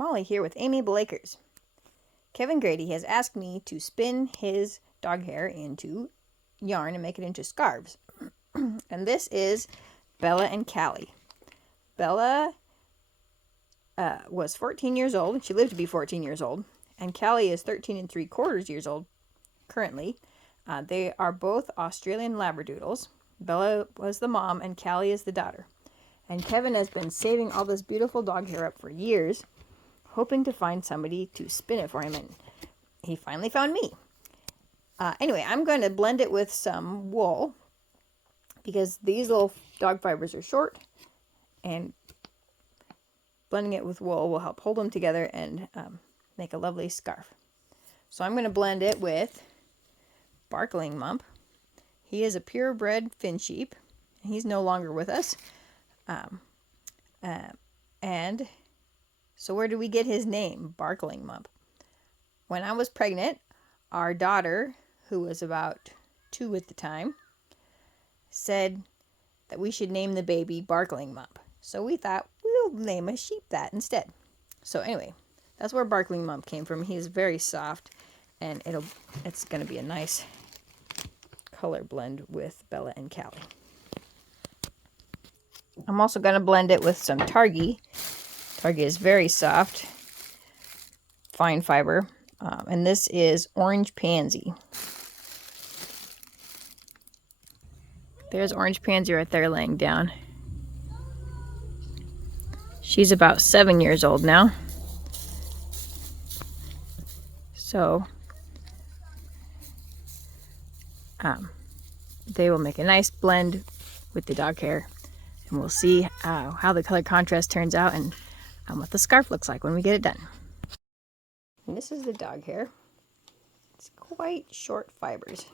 Molly here with Amy Blakers. Kevin Grady has asked me to spin his dog hair into yarn and make it into scarves. And this is Bella and Callie. Bella was 14 years old. She lived to be 14 years old. And Callie is 13 3/4 years old currently. They are both Australian Labradoodles. Bella was the mom and Callie is the daughter. And Kevin has been saving all this beautiful dog hair up for years, hoping to find somebody to spin it for him, and he finally found me. Anyway, I'm going to blend it with some wool because these little dog fibers are short, and blending it with wool will help hold them together and make a lovely scarf. So I'm going to blend it with Barkling Mump. He is a purebred Finn sheep. He's no longer with us. And so where do we get his name, Barkling Mump? When I was pregnant, our daughter, who was about 2 at the time, said that we should name the baby Barkling Mump. So we thought we'll name a sheep that instead. So anyway, that's where Barkling Mump came from. He's very soft, and it's going to be a nice color blend with Bella and Callie. I'm also going to blend it with some Targhee. Targhee is very soft, fine fiber, and this is Orange Pansy. There's Orange Pansy right there laying down. She's about 7 years old now. So they will make a nice blend with the dog hair. And we'll see how the color contrast turns out and what the scarf looks like when we get it done. And this is the dog hair. It's quite short fibers.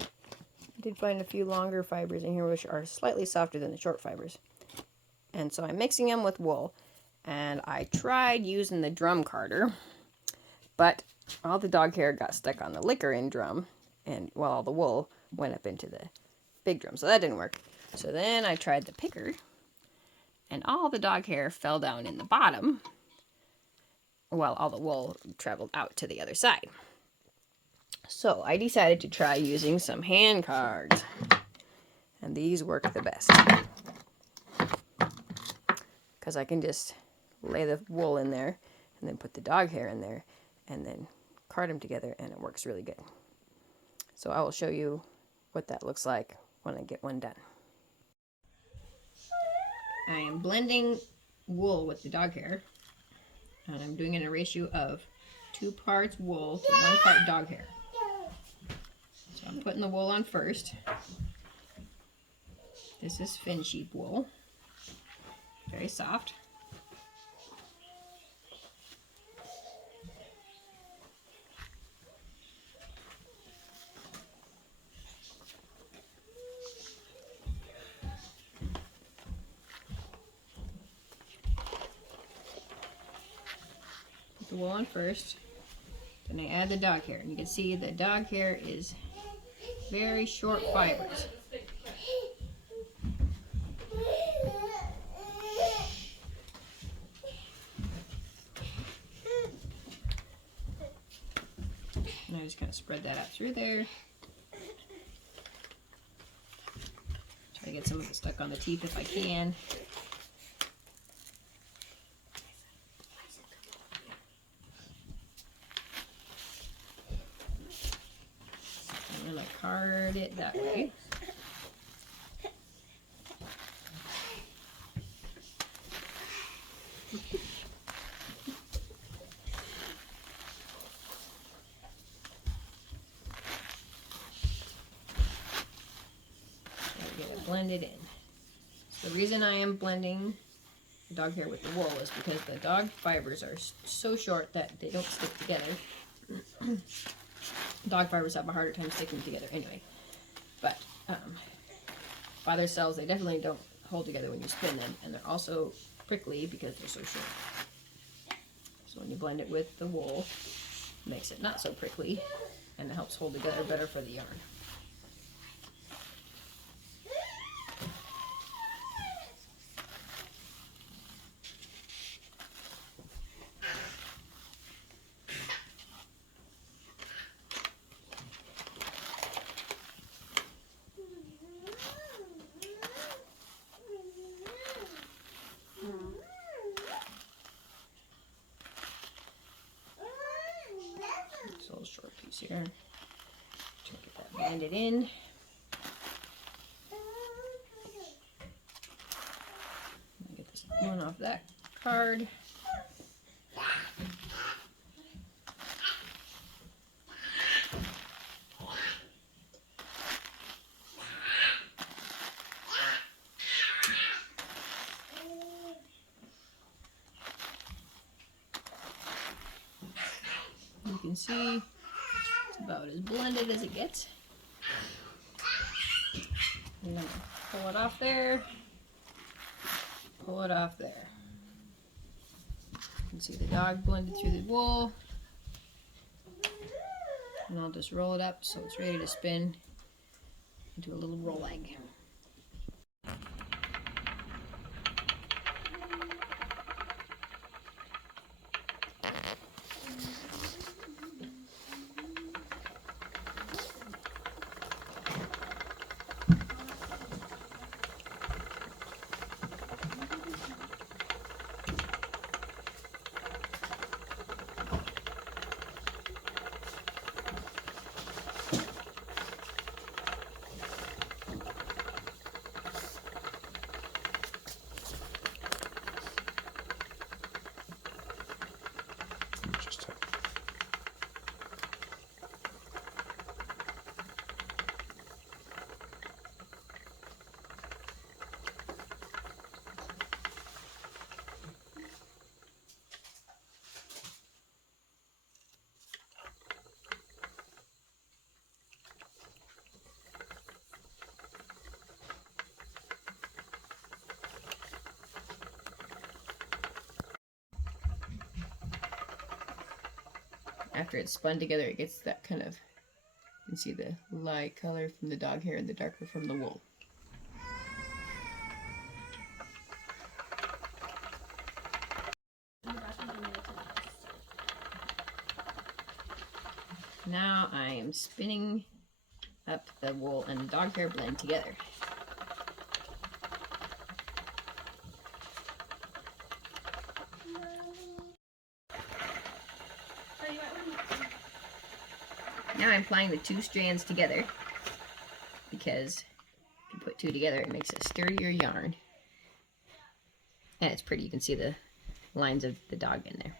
I did find a few longer fibers in here which are slightly softer than the short fibers. And so I'm mixing them with wool. And I tried using the drum carder, but all the dog hair got stuck on the liquor in drum, and all the wool went up into the big drum, so that didn't work. So then I tried the picker, and all the dog hair fell down in the bottom, while all the wool traveled out to the other side. So I decided to try using some hand cards, and these work the best, because I can just lay the wool in there, and then put the dog hair in there, and then card them together, and it works really good. So I will show you what that looks like when I get one done. I am blending wool with the dog hair, and I'm doing it in a ratio of 2 parts wool to 1 part dog hair. So I'm putting the wool on first. This is Finn sheep wool, very soft. The wool on first, then I add the dog hair, and you can see the dog hair is very short fibers. And I just kind of spread that out through there. Try to get some of it stuck on the teeth if I can. I'm going to card it that way. Get it blended in. So the reason I am blending the dog hair with the wool is because the dog fibers are so short that they don't stick together. Dog fibers have a harder time sticking together anyway. But by themselves, they definitely don't hold together when you spin them, and they're also prickly because they're so short. So when you blend it with the wool, it makes it not so prickly, and it helps hold together better for the yarn. Sure. Get that banded in. Get this one off that card. You can see it's about as blended as it gets. And then pull it off there, pull it off there. You can see the dog blended through the wool. And I'll just roll it up so it's ready to spin into a little roll egg. After it's spun together, it gets that kind of, you can see the light color from the dog hair and the darker from the wool. Now I am spinning up the wool and the dog hair blend together. Now I'm applying the two strands together because if you put two together it makes a sturdier yarn. And it's pretty, you can see the lines of the dog in there.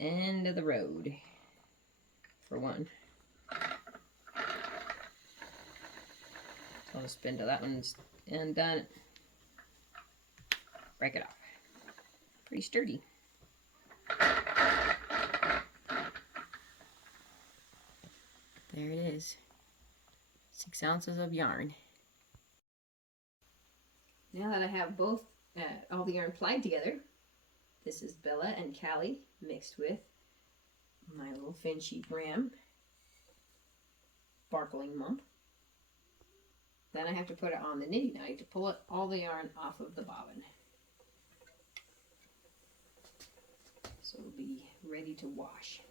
End of the road for one. So I'll just spin to that one's and done. Break it off. Pretty sturdy. There it is. 6 ounces of yarn. Now that I have both all the yarn plied together, this is Bella and Callie mixed with my little Finchy Bram sparkling mump. Then I have to put it on the niddy nutty to pull all the yarn off of the bobbin. So it'll be ready to wash.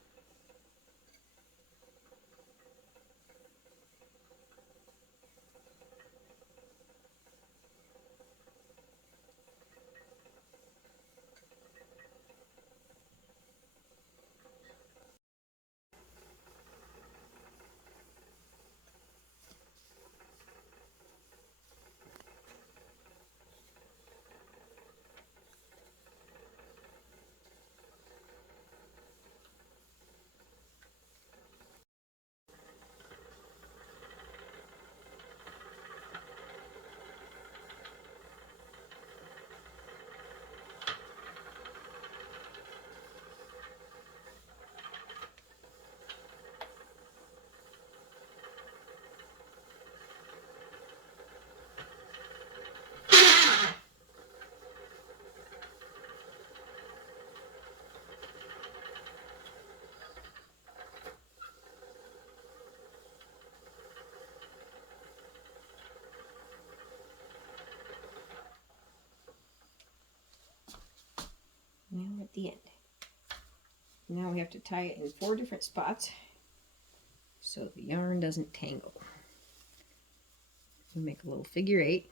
Now we're at the end. Now we have to tie it in 4 different spots so the yarn doesn't tangle. We make a little figure 8.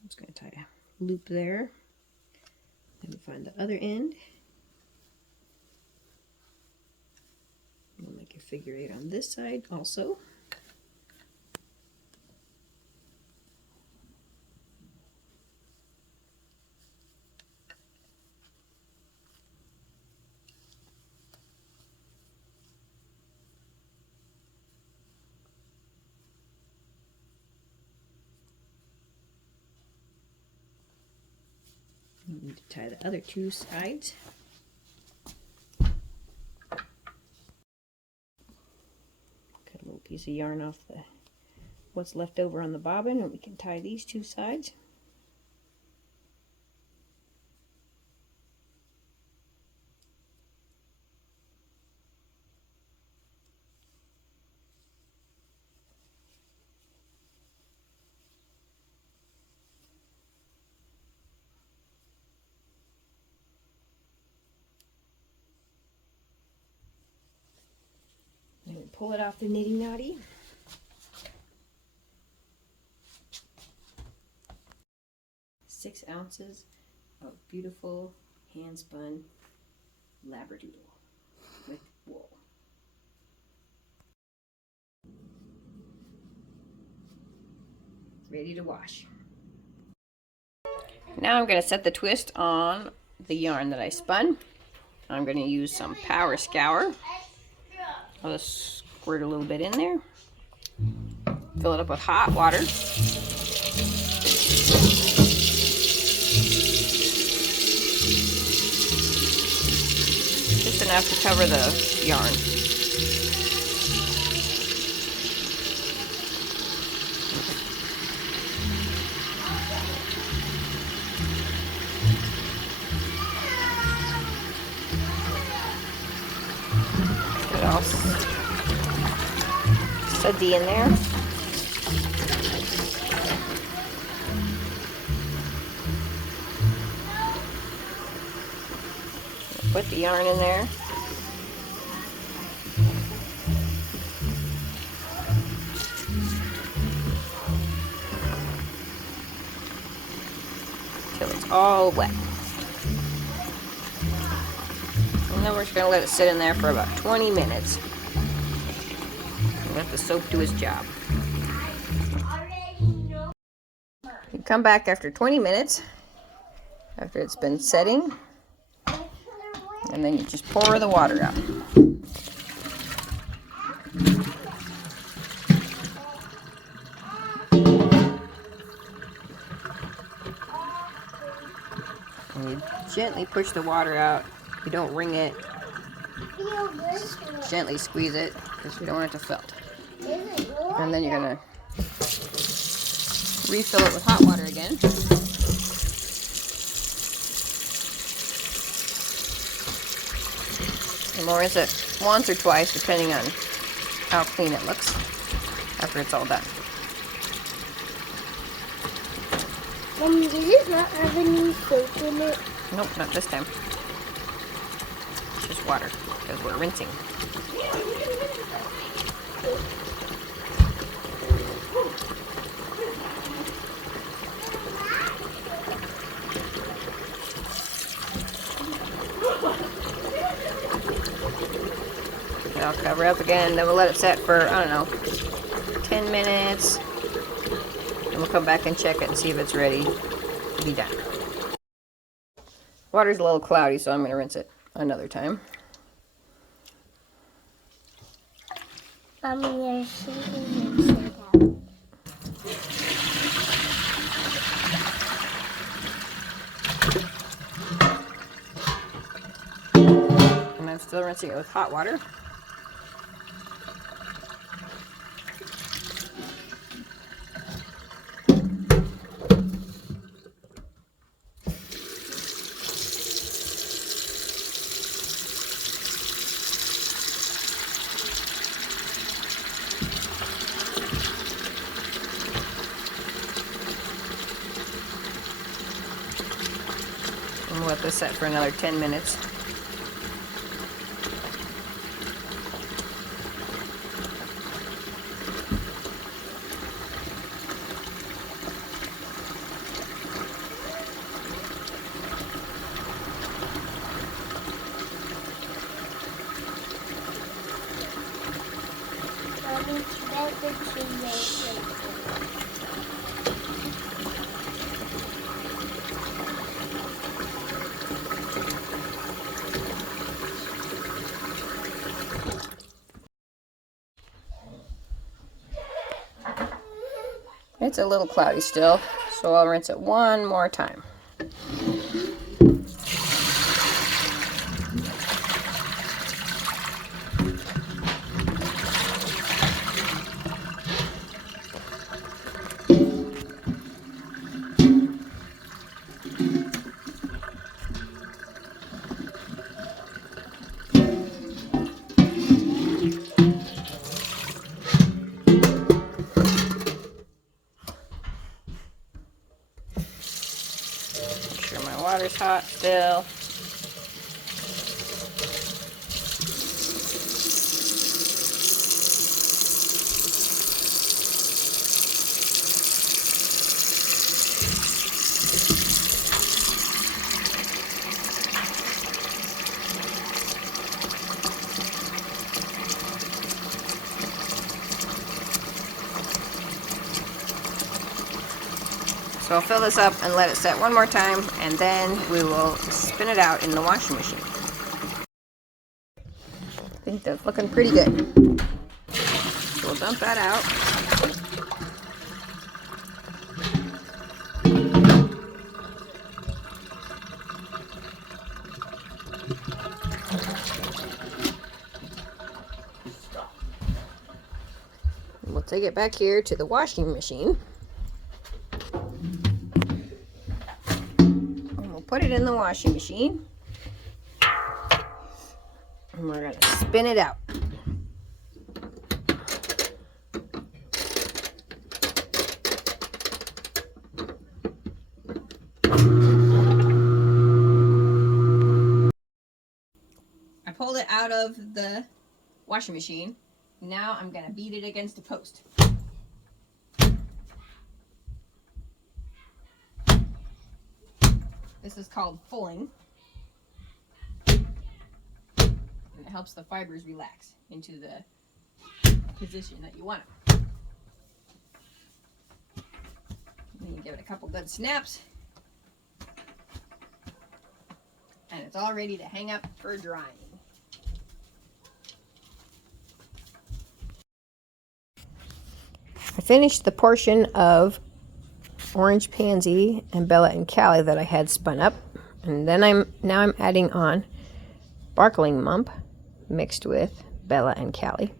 I'm just going to tie a loop there. Then we find the other end. We'll make a figure 8 on this side also. We need to tie the other 2 sides. Cut a little piece of yarn off what's left over on the bobbin, and we can tie these 2 sides. And pull it off the niddy nutty. Six ounces of beautiful hand spun labradoodle with wool. Ready to wash. Now I'm going to set the twist on the yarn that I spun. I'm going to use some Power Scour. I'll just squirt a little bit in there. Fill it up with hot water. Just enough to cover the yarn. Get it all sudsy in there. Put the yarn in there. Till it's all wet. And then we're just going to let it sit in there for about 20 minutes. And let the soap do its job. You come back after 20 minutes, after it's been setting, and then you just pour the water out. And you gently push the water out. You don't wring it. Just gently squeeze it because you don't want it to felt. And then you're gonna refill it with hot water again. And we'll rinse it once or twice, depending on how clean it looks after it's all done. Does it not have any soap in it? Nope, not this time. It's just water, because we're rinsing. I'll cover up again, then we'll let it set for, I don't know, 10 minutes. And we'll come back and check it and see if it's ready to be done. Water's a little cloudy, so I'm going to rinse it another time. Mommy, there's something inside out. And I'm still rinsing it with hot water. And we'll let this set for another 10 minutes. Mommy, bet the cheese. It's a little cloudy still, so I'll rinse it one more time. Make sure my water's hot still. So I'll fill this up and let it set one more time, and then we will spin it out in the washing machine. I think that's looking pretty good. So we'll dump that out. We'll take it back here to the washing machine. Put it in the washing machine, and we're going to spin it out. I pulled it out of the washing machine. Now I'm going to beat it against a post. This is called fulling, and it helps the fibers relax into the position that you want them. Then you give it a couple good snaps, and it's all ready to hang up for drying. I finished the portion of Orange Pansy and Bella and Callie that I had spun up, and then now I'm adding on Sparkling Mump mixed with Bella and Callie.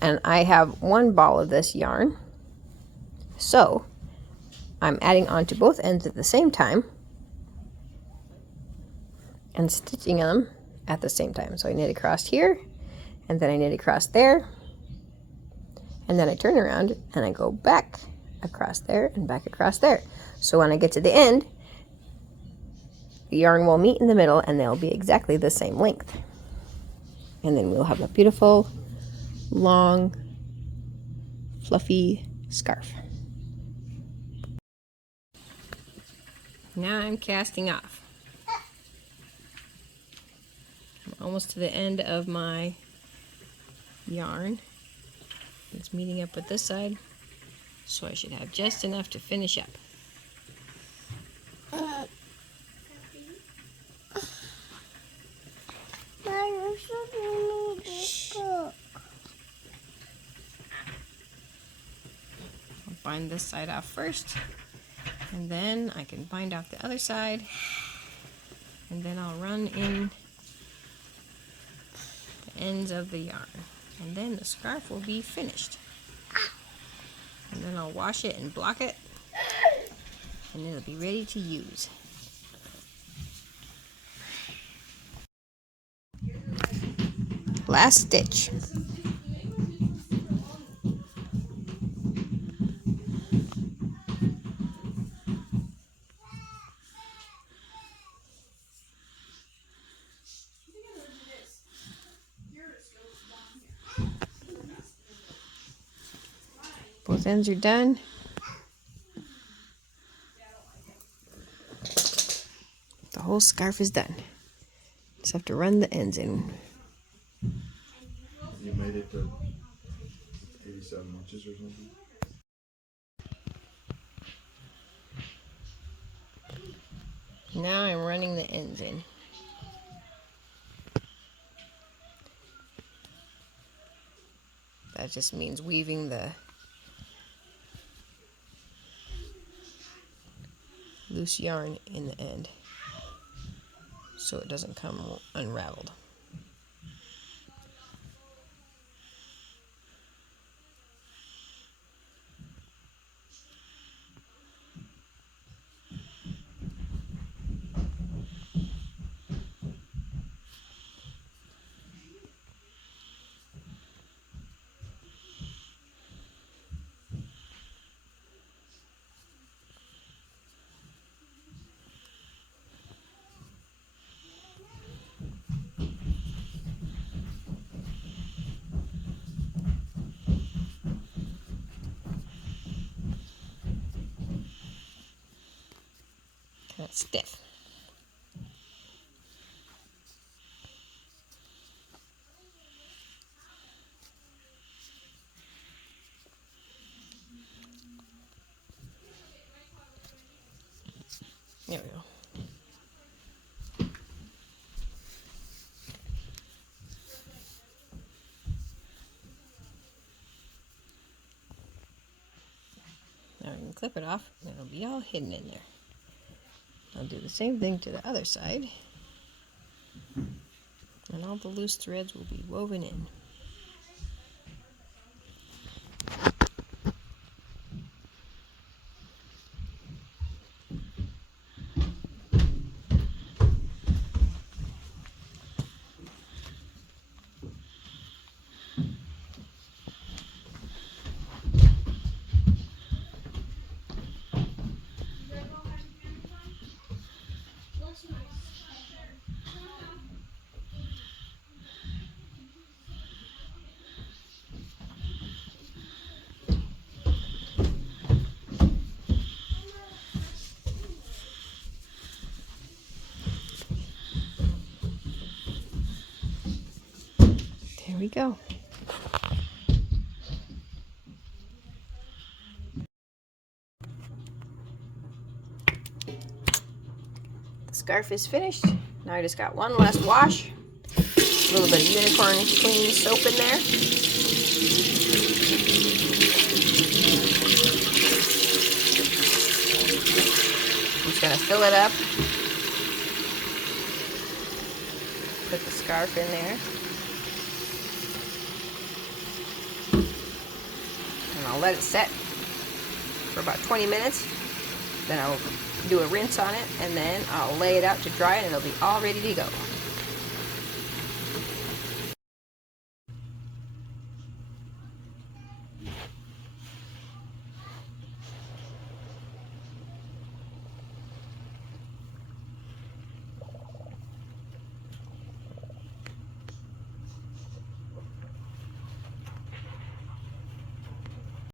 And I have one ball of this yarn. So I'm adding on to both ends at the same time and stitching them at the same time. So I knit across here, and then I knit across there, and then I turn around and I go back across there and back across there. So when I get to the end, the yarn will meet in the middle and they'll be exactly the same length. And then we'll have a beautiful, long, fluffy scarf. Now I'm casting off. I'm almost to the end of my yarn. It's meeting up with this side, so I should have just enough to finish up. I'll bind this side off first, and then I can bind off the other side, and then I'll run in the ends of the yarn, and then the scarf will be finished. And then I'll wash it and block it, and it'll be ready to use. Last stitch. Both ends are done. The whole scarf is done. Just have to run the ends in. You made it to 87 inches or something? Now I'm running the ends in. That just means weaving the loose yarn in the end so it doesn't come unraveled. Kind of stiff. There we go. Now I can clip it off and it'll be all hidden in there. I'll do the same thing to the other side. And all the loose threads will be woven in. There we go. The scarf is finished. Now I just got one last wash. A little bit of Unicorn Clean soap in there. I'm just gonna fill it up. Put the scarf in there. and I'll let it set for about 20 minutes. Then I'll do a rinse on it, and then I'll lay it out to dry, and it'll be all ready to go.